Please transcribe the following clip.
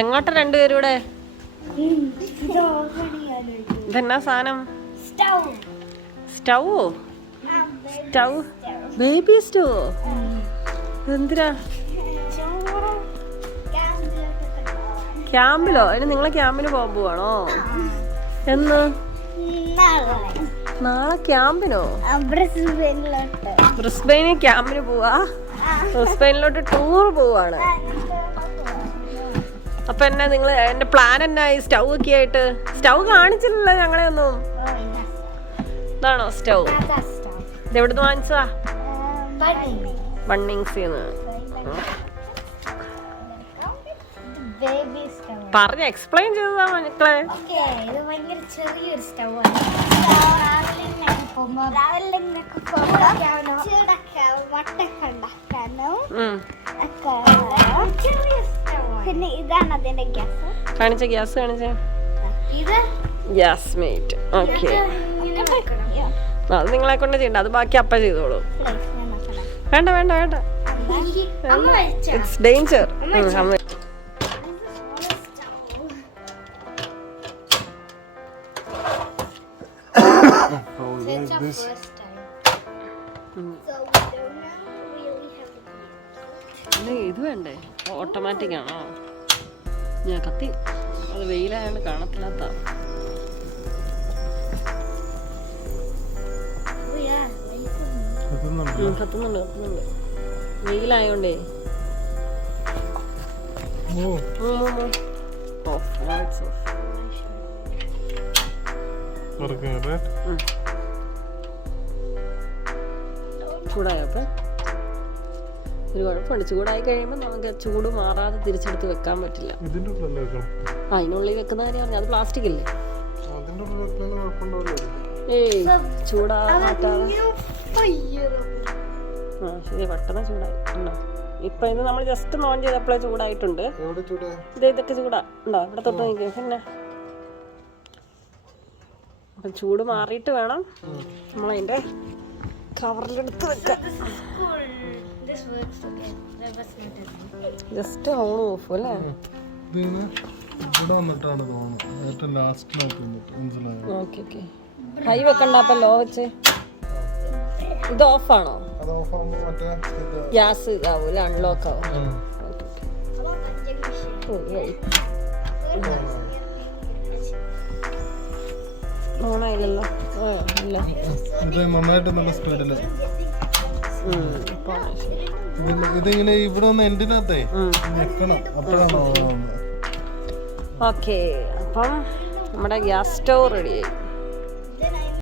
എങ്ങോട്ടാ രണ്ടുപേരും കൂടെ? ഇതെന്നാ സാധനം? സ്റ്റൗവോ? സ്റ്റൗ? ബേബി സ്റ്റൗവോ? എന്തിനാ? ക്യാമ്പിലോ? അതിന് നിങ്ങളെ ക്യാമ്പിന് പോകാൻ പോവാണോ? എന്ന്? നാളെ ക്യാമ്പിനോ? ബ്രിസ്ബെയിനിൽ ക്യാമ്പിന് പോവാ? ബ്രിസ്ബെയിനിലോട്ട് ടൂർ പോവാണ്. അപ്പൊ എന്നാ നിങ്ങള് എന്റെ പ്ലാൻ എന്നായി? സ്റ്റൗ ഒക്കെ ആയിട്ട് സ്റ്റൗ കാണിച്ചില്ലല്ലോ ഞങ്ങളെ ഒന്നും. ഇതാണോ സ്റ്റൗ? ഇതെവിടുന്ന് വാങ്ങിച്ചതാ? ബണ്ണിങ്സിന്ന്. പറഞ്ഞ എക്സ്പ്ലെയിൻ ചെയ്തതാ മക്കളെ. ചെറിയൊരു സ്റ്റൗ ആണ്. പിന്നെ ഇതാണ് അതിന്റെ ഗ്യാസ്. കാണിച്ച ഗ്യാസ് കാണിച്ചേ. Gas mate. ഓക്കെ, അത് നിങ്ങളെ കൊണ്ട് ചെയ്യണ്ട, അത് ബാക്കി അപ്പ ചെയ്തോളൂ. വേണ്ട വേണ്ട വേണ്ട, ഇറ്റ്സ് ഡേഞ്ചർ. ഇത് വേണ്ടേ? ഓട്ടോമാറ്റിക് ആണോ? ഞാൻ കത്തി അത് വെയിലായോണ്ട് കാണത്തില്ലാത്ത. കത്തുന്നുണ്ട് കത്തുന്നുണ്ട്, വെയിലായോണ്ടേ. ചൂടായപ്പോ ഒരു കുഴപ്പമുണ്ട്, ചൂടായി കഴിയുമ്പോൾ നമുക്ക് ചൂട് മാറാതെ തിരിച്ചെടുത്ത് വെക്കാൻ പറ്റില്ല. അതിനുള്ളിൽ വെക്കുന്ന കാര്യം പറഞ്ഞു, അത് പ്ലാസ്റ്റിക് അല്ലേ? ഏയ് ചൂടാകാതെ. ആ ശരി, പെട്ടെന്ന് ചൂടായി ഉണ്ടോ? ഇപ്പൊ ഇത് നമ്മൾ ജസ്റ്റ് ഓൺ ചെയ്തപ്പോഴേ ചൂടായിട്ടുണ്ട്. ഇതൊക്കെ ചൂടാ ഉണ്ടോ? ഇവിടെ തൊട്ട് നോക്കിയോ. പിന്നെ അപ്പം ചൂട് മാറിയിട്ട് വേണം നമ്മളതിൻ്റെ കവറിലെടുത്ത് വെക്കാം. ജസ്റ്റ് ഓൺ ഓഫ് അല്ലേ? ഓക്കെ ഓക്കെ, ഹൈ വെക്കണ്ട, അപ്പൊ ലോ വെച്ച്. ഇത് ഓഫാണോ? ഗ്യാസ് ഇതാവൂല, അൺലോക്ക് ആവും. ഓണായില്ലല്ലോ. ഇതിങ്ങനെ ഇവിടെ ഒന്ന് എന്തിനകത്തേ വെക്കണം, അപ്പോഴാണ്. ഓക്കെ, അപ്പം നമ്മുടെ ഗ്യാസ് സ്റ്റൗ റെഡിയായി.